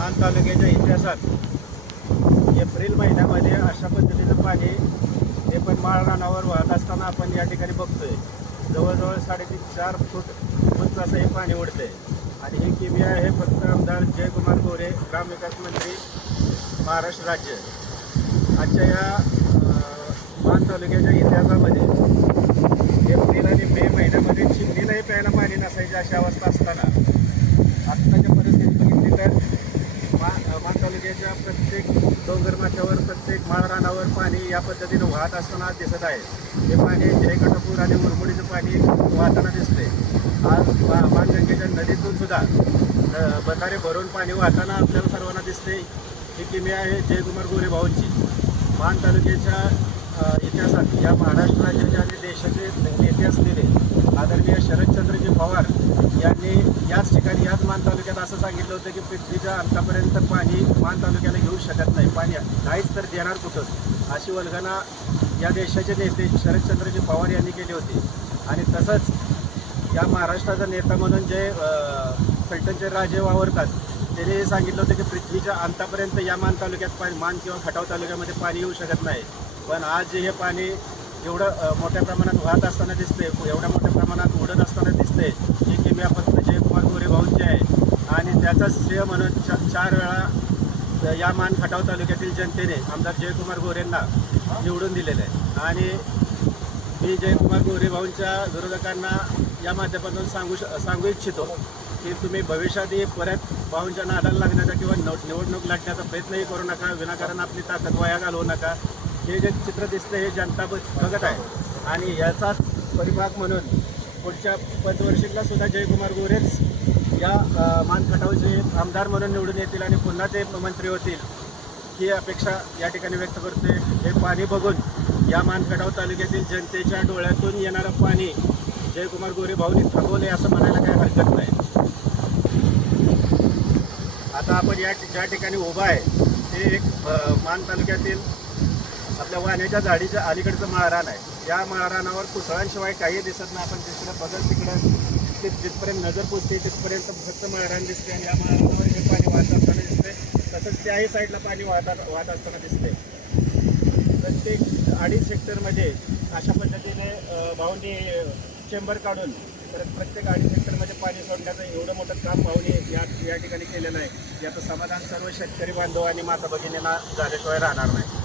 मान तालुक्याच्या इतिहासात एप्रिल महिन्यामध्ये अशा पद्धतीचं पाणी हे पण माळ रानावर वाहत असताना आपण या ठिकाणी बघतोय. जवळजवळ साडेतीन चार फूट उंच असं हे पाणी उडते आणि हे किमी आहे फक्त आमदार जयकुमार गोरे ग्रामविकास मंत्री महाराष्ट्र राज्य. आजच्या या अं, मान तालुक्याच्या इतिहासामध्ये एप्रिल आणि मे महिन्यामध्ये चिमणीलाही प्यायला पाणी नसायची अशी अवस्था असताना आत्ताच्या परिस्थिती बघितली तर मा मान तालुक्याच्या प्रत्येक डोंगरमाथ्यावर प्रत्येक माळरानावर पाणी या पद्धतीनं वाहत असताना दिसत आहे. हे पाणी जयकटापूर आणि मुरमुडीचं पाणी वाहताना दिसते आज मा मानगंगेच्या नदीतून सुद्धा अ, बंधारे भरून पाणी वाहताना आपल्याला सर्वांना दिसते ही किमी आहे जयकुमार गोरे भाऊंची. मान तालुक्याच्या इतिहासात या महाराष्ट्र राज्याच्या आणि देशाचे नेते असलेले आदरणीय शरदचंद्रजी पवार यांनी याच ठिकाणी याच मान तालुक्यात असं सांगितलं होतं की पृथ्वीच्या अंतापर्यंत पाणी मान तालुक्याला घेऊ शकत नाही. पाणी नाहीच तर देणार कुठं? अशी वल्गना या देशाचे नेते शरदचंद्रजी पवार यांनी केली होती. आणि तसंच या महाराष्ट्राचा नेता म्हणून जे अ, फलटणचे राजे वावरतात त्यांनी हे सांगितलं होतं की पृथ्वीच्या अंतापर्यंत या मान तालुक्यात पाणी मान किंवा खटाव तालुक्यामध्ये पाणी येऊ शकत नाही. पण आज जे हे पाणी एवढं मोठ्या प्रमाणात वाहत असताना दिसते एवढ्या मोठ्या प्रमाणात उडत असताना दिसते ही मी फक्त जयकुमार गोरे भाऊंची आहे. आणि त्याचाच श्रेय म्हणून चा चार वेळा या मान खटाव तालुक्यातील जनतेने आमदार जयकुमार गोरेंना निवडून दिलेलं आहे. आणि मी जयकुमार गोरे भाऊंच्या विरोधकांना या माध्यमातून सांगू श सांगू इच्छितो की तुम्ही भविष्यातही परत भाऊंच्या नादाला लागण्याचा किंवा नव- निवडणूक लढण्याचा प्रयत्नही करू नका विनाकारण आपली ताकद वाया घालवू नका. हे जे चित्र दिसतं हे जनता बघत आहे. आणि याचाच परिभाग म्हणून पुढच्या पंचवर्षीला सुद्धा जयकुमार गोरेच या अ, मानखटावचे आमदार म्हणून निवडून येतील आणि पुन्हा ते मंत्री होतील ही अपेक्षा या ठिकाणी व्यक्त करते हे पाणी बघून या मानखटाव तालुक्यातील जनतेच्या डोळ्यातून येणारं पाणी जयकुमार गोरे भाऊनी थांबवले असं म्हणायला काही हरकत नाही. आता आपण या ज्या ठिकाणी उभा आहे ते एक मान तालुक्यातील आपल्या वाण्याच्या झाडीच्या अलीकडचं माळरान आहे. या माळरानावर कुसळांशिवाय काही दिसत नाही. आपण तिकडं बदल तिकडं ते जिथपर्यंत नजर पोचते तिथपर्यंत फक्त माळरान दिसते आणि या माळरानावर हे पाणी वाहत असताना दिसते. तसंच त्याही साईडला पाणी वाहता वाहत असताना दिसते. प्रत्येक अडीच हेक्टरमध्ये अशा पद्धतीने भाऊनी भाऊंनी चेंबर काढून परत प्रत्येक अडीच हेक्टरमध्ये पाणी सोडण्याचं एवढं मोठं काम भाऊनी या या ठिकाणी केलेलं आहे. याचं समाधान सर्व शेतकरी बांधव आणि माता भगिनींना झाल्याशिवाय राहणार नाही.